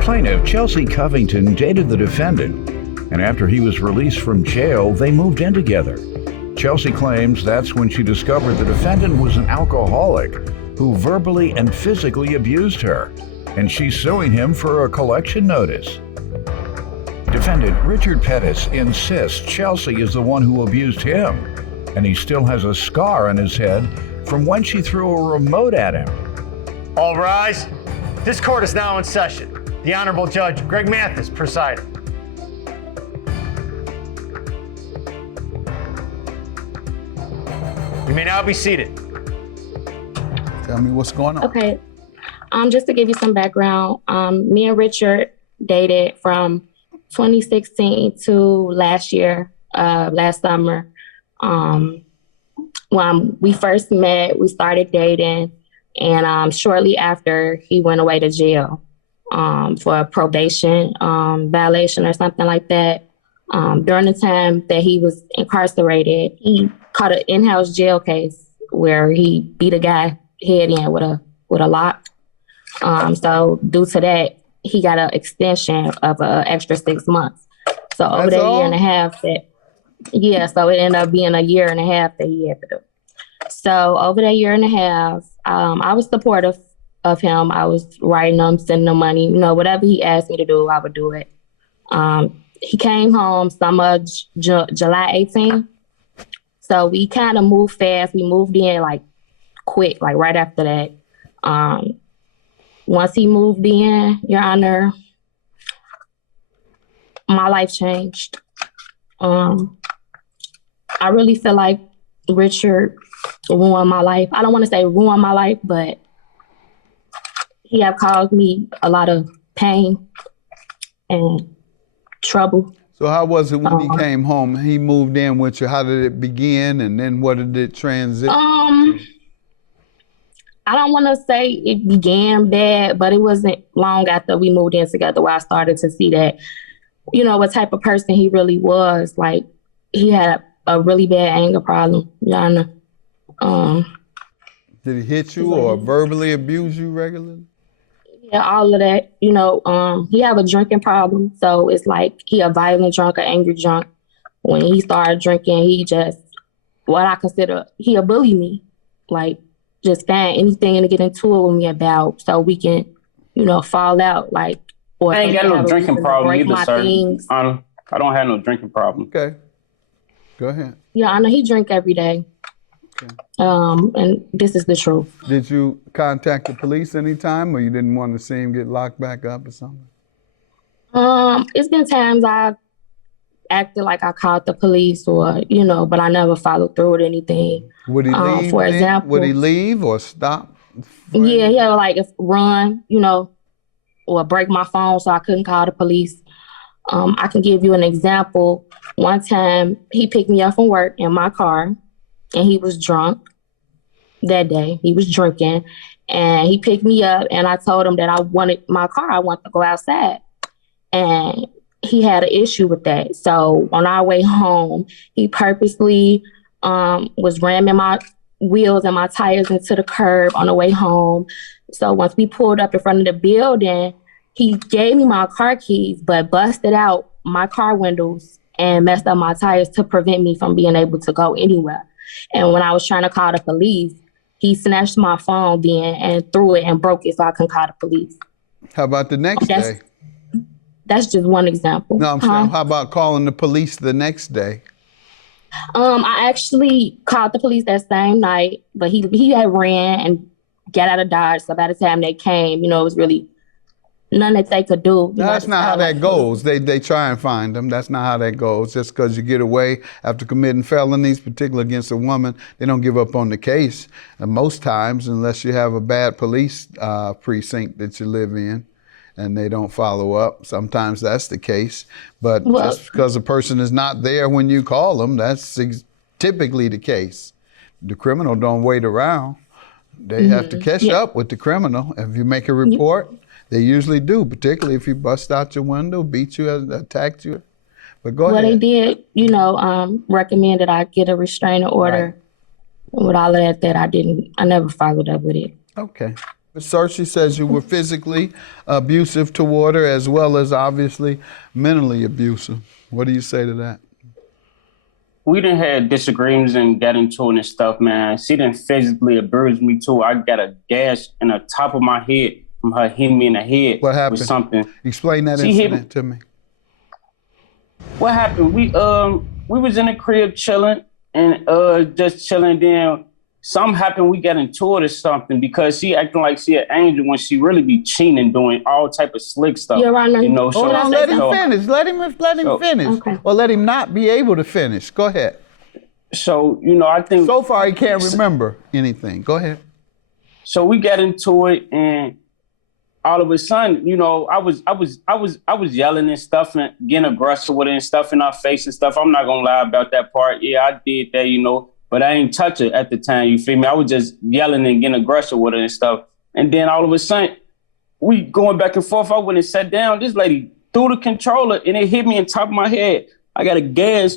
Plaintiff Chelsea Covington dated the defendant, and after he was released from jail, they moved in together. Chelsea claims that's when she discovered the defendant was an alcoholic who verbally and physically abused her, and she's suing him for a collection notice. Defendant Richard Pettis insists Chelsea is the one who abused him, and he still has a scar on his head from when she threw a remote at him. All rise. This court is now in session. The Honorable Judge Greg Mathis presiding. You may now be seated. Tell me what's going on. Okay. Just to give you some background, me and Richard dated from 2016 to last year, last summer. When we first met, we started dating, and shortly after, he went away to jail for a probation violation or something like that. During the time that he was incarcerated, he caught an in-house jail case where he beat a guy head in with a lock. So due to that, he got an extension of an extra 6 months. So over that year and a half so it ended up being a year and a half that he had to do. So over that year and a half, I was supportive of him. I was writing him, sending him money, whatever he asked me to do, I would do it. He came home summer July 18th. So we kind of moved fast. We moved in quick, right after that. Once he moved in, Your Honor, my life changed. I really feel like Richard ruined my life. I don't want to say ruined my life, but he have caused me a lot of pain and trouble. So how was it when he came home? He moved in with you. How did it begin, and then what did it transition? I don't want to say it began bad, but it wasn't long after we moved in together where I started to see that, what type of person he really was. Like, he had a really bad anger problem, Your Honor. Did he hit you or verbally abuse you regularly? Yeah, all of that. He have a drinking problem. So it's like he a violent drunk, an angry drunk. When he started drinking, he just, what I consider, he'll bully me. Like, just find anything to get into it with me about so we can, fall out. Or I ain't got no drinking problem either, sir. I don't have no drinking problem. Okay. Go ahead. Yeah, I know he drink every day. Okay. And this is the truth. Did you contact the police anytime, or you didn't want to see him get locked back up or something? It's been times I've acted like I called the police or, but I never followed through with anything. Would he leave? For example, would he leave or stop? Yeah, he'll run, or break my phone so I couldn't call the police. I can give you an example. One time he picked me up from work in my car, and he was drunk that day. He was drinking, and he picked me up, and I told him that I wanted my car. I wanted to go outside. And he had an issue with that. So on our way home, he purposely was ramming my wheels and my tires into the curb on the way home. So once we pulled up in front of the building, he gave me my car keys, but busted out my car windows and messed up my tires to prevent me from being able to go anywhere. And when I was trying to call the police, he snatched my phone then and threw it and broke it so I couldn't call the police. How about the next day? That's just one example. No, I'm saying, how about calling the police the next day? I actually called the police that same night, but he had ran and got out of Dodge. So by the time they came, it was really nothing that they could do. No, that's not how that goes. They try and find them. That's not how that goes. Just because you get away after committing felonies, particularly against a woman, they don't give up on the case. And most times, unless you have a bad police precinct that you live in, and they don't follow up. Sometimes that's the case. But just because a person is not there when you call them, that's typically the case. The criminal don't wait around. They have to catch up with the criminal. If you make a report, they usually do, particularly if he busts out your window, beat you, attacked you. But go ahead. Well, they did, recommend that I get a restraining order. Right. With all of that I never followed up with it. Okay. Sir, she says you were physically abusive toward her as well as obviously mentally abusive. What do you say to that? We done had disagreements and got into it and stuff, man. She done physically abused me too. I got a gash in the top of my head from her hitting me in the head. What happened? With something. Explain that incident to me. What happened? We was in the crib chilling and just chilling. Then something happened. We got into it or something because she acting like she an angel when she really be cheating and doing all type of slick stuff. You're right. You know, Hold on, let him finish. Let him finish. Okay. Or let him not be able to finish. Go ahead. So, you know, I think so far he can't remember anything. Go ahead. So we got into it and all of a sudden, you know, I was yelling and stuff and getting aggressive with it and stuff in her face and stuff. I'm not gonna lie about that part. Yeah, I did that, you know, but I ain't touch it at the time, you feel me? I was just yelling and getting aggressive with it and stuff. And then all of a sudden, we going back and forth. I went and sat down. This lady threw the controller and it hit me on top of my head. I got a gash.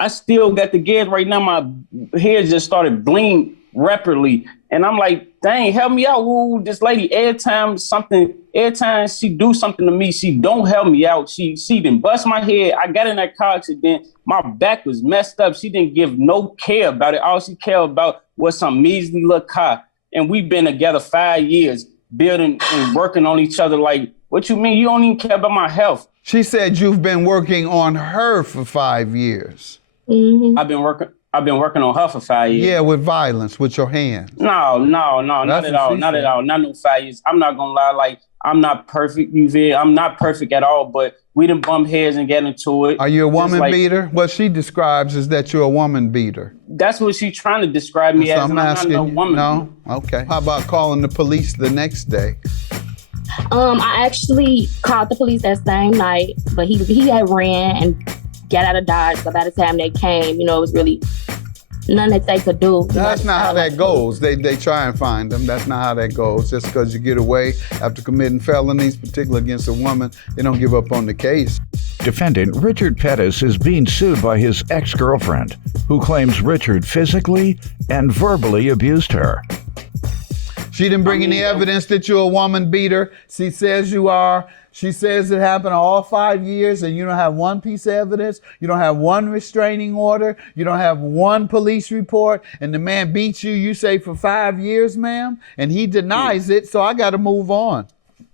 I still got the gash right now. My head just started bleeding rapidly. And I'm like, dang, help me out. Ooh, this lady, every time she do something to me, she don't help me out. She didn't bust my head. I got in that car accident. My back was messed up. She didn't give no care about it. All she cared about was some measly little car. And we've been together 5 years, building and working on each other. Like, what you mean? You don't even care about my health. She said you've been working on her for 5 years. Mm-hmm. I've been working on her for 5 years. Yeah, with violence, with your hands. No, not at all. Not at all. Not no 5 years. I'm not gonna lie, like, I'm not perfect, you feel? I'm not perfect at all, but we done bumped heads and get into it. Are you a woman beater? What she describes is that you're a woman beater. That's what she's trying to describe me as, and I'm not no woman. No? Okay. How about calling the police the next day? I actually called the police that same night, but he had ran and got out of Dodge. So by the time they came, you know, it was really nothing that they could do. That's not how that goes. They try and find them. That's not how that goes. Just because you get away after committing felonies, particularly against a woman, they don't give up on the case. Defendant Richard Pettis is being sued by his ex-girlfriend, who claims Richard physically and verbally abused her. She didn't bring any evidence that you're a woman beater. She says you are. She says it happened all 5 years and you don't have one piece of evidence. You don't have one restraining order. You don't have one police report. And the man beats you, you say, for 5 years, ma'am. And he denies it, so I got to move on.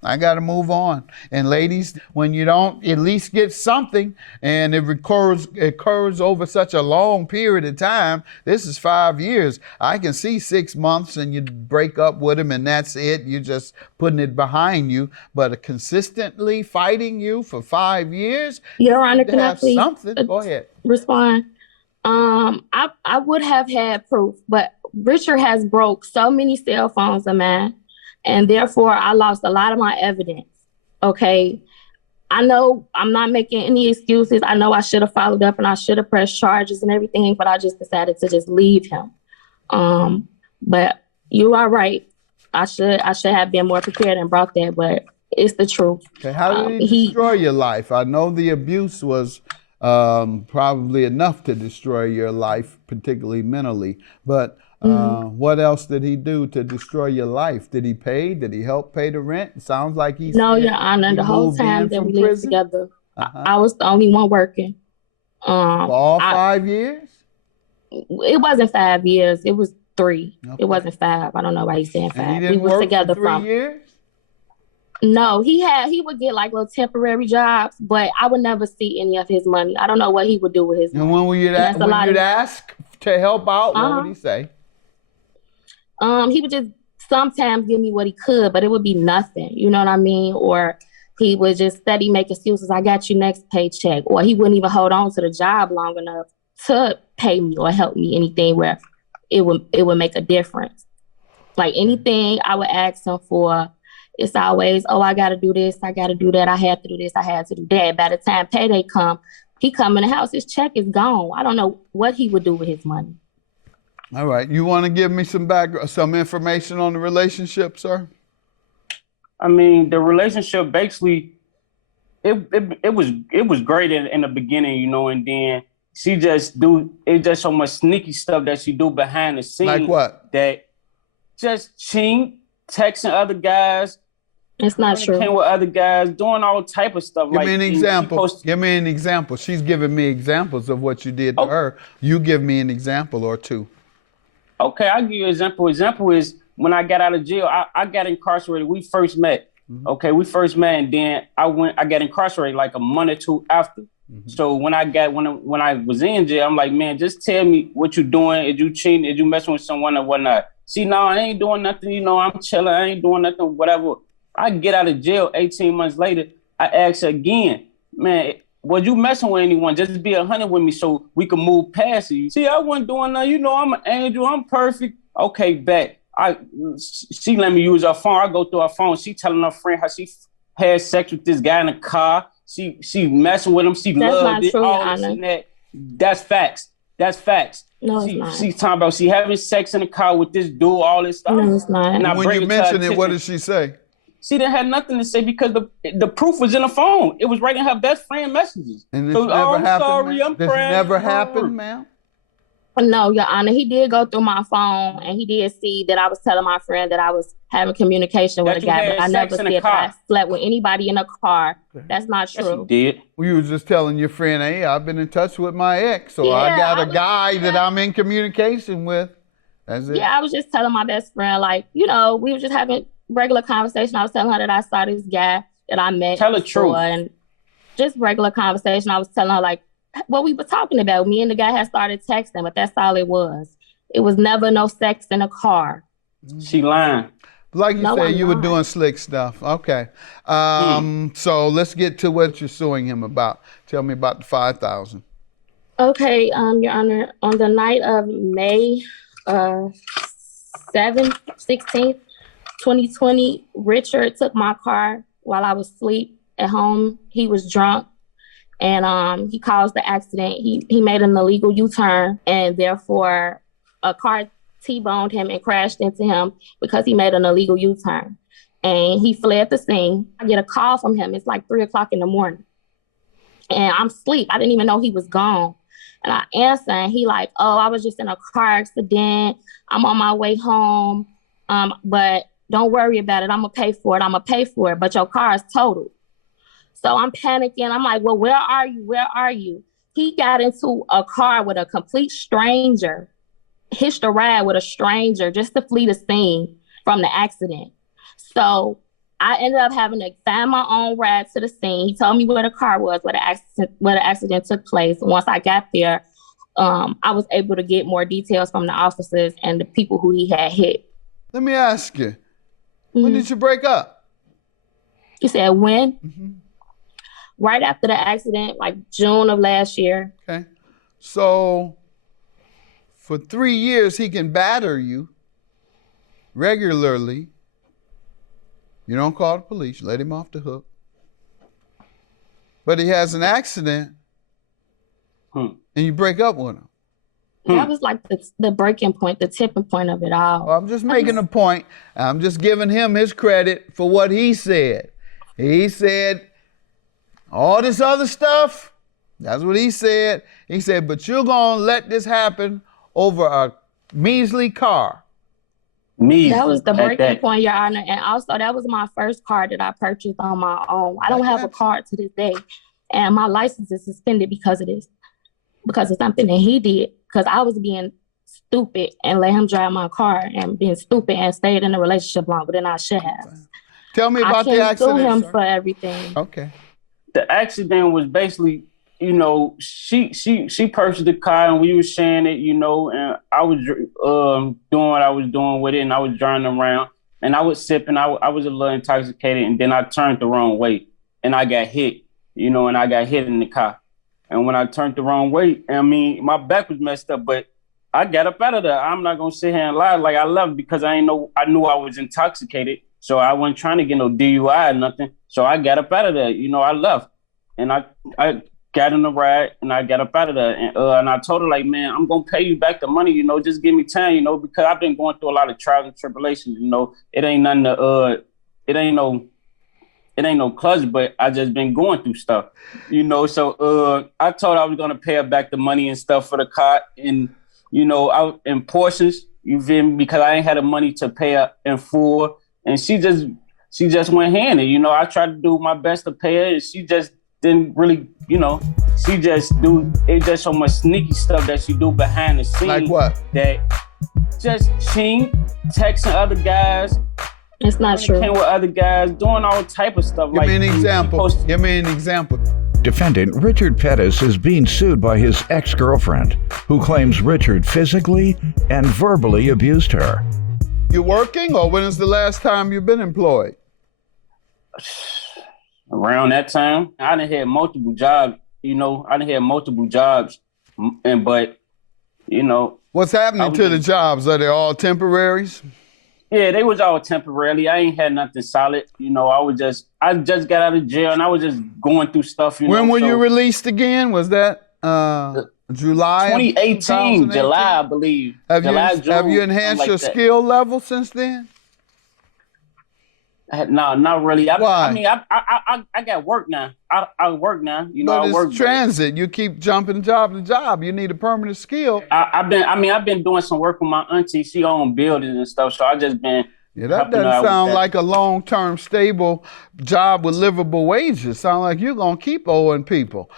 And ladies, when you don't at least get something and it occurs over such a long period of time, this is 5 years. I can see 6 months and you break up with him and that's it. You're just putting it behind you. But consistently fighting you for 5 years, Your Honor, can I please something. Go ahead. Respond. I would have had proof, but Richard has broke so many cell phones of mine. And therefore, I lost a lot of my evidence, okay? I know I'm not making any excuses. I know I should have followed up and I should have pressed charges and everything, but I just decided to just leave him. But you are right. I should have been more prepared and brought that, but it's the truth. Okay, how did he destroy your life? I know the abuse was probably enough to destroy your life, particularly mentally, but what else did he do to destroy your life? Did he pay? Did he help pay the rent? It sounds like he No, Your Honor, the whole time that we lived together, I was the only one working. For all 5 years? It wasn't 5 years. It was 3. Okay. It wasn't 5. I don't know why he's saying 5. And he didn't we was work together for 3 years? No, he would get like little temporary jobs, but I would never see any of his money. I don't know what he would do with his money. And when you'd ask to help out, what would he say? He would just sometimes give me what he could, but it would be nothing. You know what I mean? Or he would just steady make excuses. I got you next paycheck. Or he wouldn't even hold on to the job long enough to pay me or help me anything where it would make a difference. Like anything I would ask him for, it's always, oh, I got to do this. I got to do that. I had to do this. I had to do that. By the time payday come, he come in the house, his check is gone. I don't know what he would do with his money. All right. You want to give me some information on the relationship, sir? I mean, the relationship basically, it was great in the beginning, you know, and then she just just so much sneaky stuff that she do behind the scenes. Like what? That just cheat, texting other guys. It's not true. Came with other guys, doing all type of stuff. Give me an example. Give me an example. She's giving me examples of what you did to her. You give me an example or two. Okay, I'll give you an example. Example is when I got out of jail, I got incarcerated. We first met. Okay, we first met, and then I got incarcerated like a month or two after. So when I was in jail, I'm like, man, just tell me what you doing. Is you cheating? Is you messing with someone or whatnot? See, no, I ain't doing nothing. You know, I'm chilling. I ain't doing nothing, whatever. I get out of jail 18 months later. I ask her again, man, was you messing with anyone? Just be 100 with me so we can move past it. See, I wasn't doing nothing. You know, I'm an angel. I'm perfect. Okay, bet. She let me use her phone. I go through her phone. She telling her friend how she had sex with this guy in the car. She messing with him. She loved it. All this and that. That's facts. That's facts. No, it's not. She's talking about she having sex in the car with this dude, all this stuff. No, it's not. And when you mentioned it, what did she say? She didn't have nothing to say because the proof was in the phone. It was right in her best friend messages. And this so, never I'm happened, sorry, I'm this praying. never happened, ma'am? No, Your Honor, he did go through my phone and he did see that I was telling my friend that I was having communication with a guy, but I never said that I slept with anybody in a car. That's not true. Yes, you did. You was just telling your friend, hey, I've been in touch with my ex, or I got a guy that I'm in communication with. That's it. Yeah, I was just telling my best friend, like, you know, we were just having regular conversation. I was telling her that I saw this guy that I met. Tell the truth. And just regular conversation. I was telling her, like, what we were talking about. Me and the guy had started texting, but that's all it was. It was never no sex in a car. She lying. Like you said, you were doing slick stuff. Okay. So let's get to what you're suing him about. Tell me about the $5,000. Okay, Your Honor, on the night of May 16th, 2020, Richard took my car while I was asleep at home. He was drunk and he caused the accident. He made an illegal U-turn and therefore a car T-boned him and crashed into him because he made an illegal U-turn. And he fled the scene. I get a call from him. It's like 3:00 in the morning. And I'm asleep. I didn't even know he was gone. And I answer and he like, oh, I was just in a car accident. I'm on my way home. But don't worry about it. I'm gonna pay for it. I'm gonna pay for it. But your car is totaled. So I'm panicking. I'm like, well, where are you? Where are you? He got into a car with a complete stranger, hitched a ride with a stranger just to flee the scene from the accident. So I ended up having to find my own ride to the scene. He told me where the car was, where the accident took place. Once I got there, I was able to get more details from the officers and the people who he had hit. Let me ask you, when did you break up? You said when? Right after the accident, like June of last year. Okay. So for 3 years, he can batter you regularly. You don't call the police, let him off the hook. But he has an accident and you break up with him. That was like the breaking point, the tipping point of it all. Well, I'm just making a point. I'm just giving him his credit for what he said. He said all this other stuff, that's what he said. He said, but you're going to let this happen over a measly car. That was the breaking point, Your Honor. And also, that was my first car that I purchased on my own. I don't have a car to this day. And my license is suspended because of this. Because of something that he did. Because I was being stupid and let him drive my car and being stupid and stayed in a relationship longer than I should have. Tell me about the accident, I can't sue him sir. for everything. Okay. The accident was basically, you know, she purchased the car and we were sharing it, you know, and I was doing what I was doing with it and I was driving around and I was sipping. I was a little intoxicated and then I turned the wrong way and I got hit, you know, and I got hit in the car. And when I turned the wrong way, I mean, my back was messed up, but I got up out of there. I'm not going to sit here and lie like I left because I knew I was intoxicated. So I wasn't trying to get no DUI or nothing. So I got up out of there. You know, I left. And I got in the ride and I got up out of there. And I told her, like, man, I'm going to pay you back the money, you know, just give me time, you know, because I've been going through a lot of trials and tribulations, you know. It ain't nothing to, it ain't no clutch, but I just been going through stuff, you know. So I told her I was going to pay her back the money and stuff for the car. And, you know, in portions, you feel me, because I ain't had the money to pay her in full. and she just went handed. You know, I tried to do my best to pay her, and she just didn't really, you know, it's just so much sneaky stuff that she do behind the scenes. Like what? That just she ain't texting other guys. It's not true. With other guys, doing all type of stuff. Give me an example. Give me an example. Defendant Richard Pettis is being sued by his ex-girlfriend, who claims Richard physically and verbally abused her. You working, or when is the last time you've been employed? Around that time, I done had multiple jobs. You know, but you know. What's happening to the jobs? Are they all temporaries? Yeah, they was all temporarily. I ain't had nothing solid. You know, I just got out of jail and I was just going through stuff. When were you released again? Was that July? 2018, July, I believe. Have you enhanced your skill level since then? No, not really. Why? I mean, I got work now. I work now. You know, but I work. It's transit. You keep jumping job to job. You need a permanent skill. I've been doing some work with my auntie. She own buildings and stuff. So I just been. Yeah, that doesn't sound like a long-term stable job with livable wages. Sound like you're gonna keep owing people.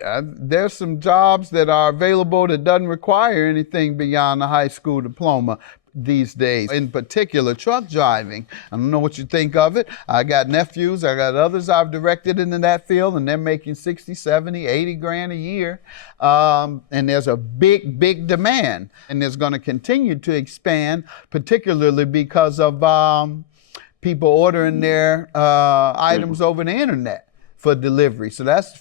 There's some jobs that are available that doesn't require anything beyond a high school diploma these days, in particular truck driving. I don't know what you think of it. I got nephews, I got others I've directed into that field, and they're making 60, 70, 80 grand a year. And there's a big demand, and it's going to continue to expand, particularly because of people ordering their items over the internet for delivery. So that's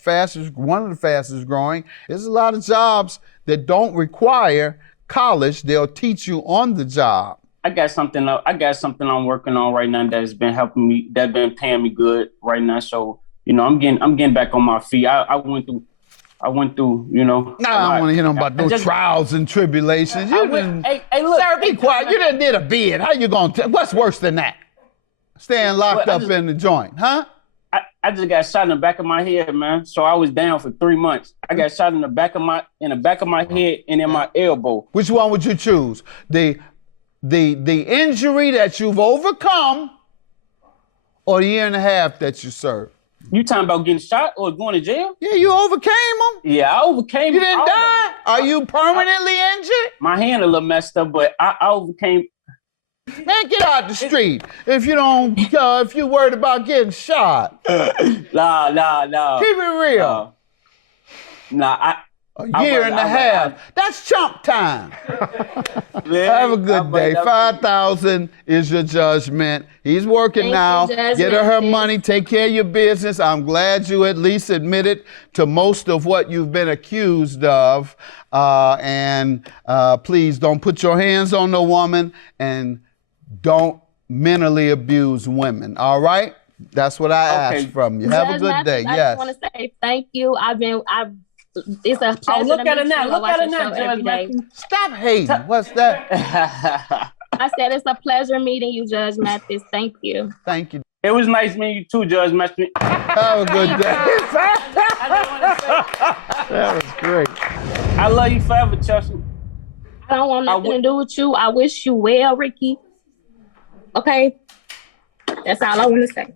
one of the fastest growing. There's a lot of jobs that don't require college. They'll teach you on the job. I got something I'm working on right now that's been helping me, that's been paying me good right now. So, you know, I'm getting back on my feet. I went through, you know. No, I don't want to hear nothing about those trials and tribulations. Hey, look. Sir, be quiet. You done did a bid. How you going to, what's worse than that? Staying locked up in the joint, huh? I just got shot in the back of my head, man. So I was down for 3 months. I got shot in the back of my head and in my elbow. Which one would you choose? The injury that you've overcome, or the year and a half that you served? You talking about getting shot or going to jail? Yeah, you overcame them. Yeah, I overcame. You didn't die? Are you permanently injured? My hand a little messed up, but I overcame. Man, get out the street if you don't. If you worried about getting shot. Nah. Keep it real. A year and a half. That's chump time. Man, have a good day. 5,000 is your judgment. He's working now. Get her money. Take care of your business. I'm glad you at least admitted to most of what you've been accused of. And please don't put your hands on the woman, and don't mentally abuse women. All right? That's what I ask from you. Have a good day. I just want to say thank you. It's a pleasure. Look to at her meet now. you. Look at her now, Judge Mathis. Stop hating. What's that? I said it's a pleasure meeting you, Judge Mathis. Thank you. Thank you. It was nice meeting you too, Judge Mathis. Have a good day. That was great. I love you forever, Chelsea. I don't want nothing to do with you. I wish you well, Ricky. Okay? That's all I want to say.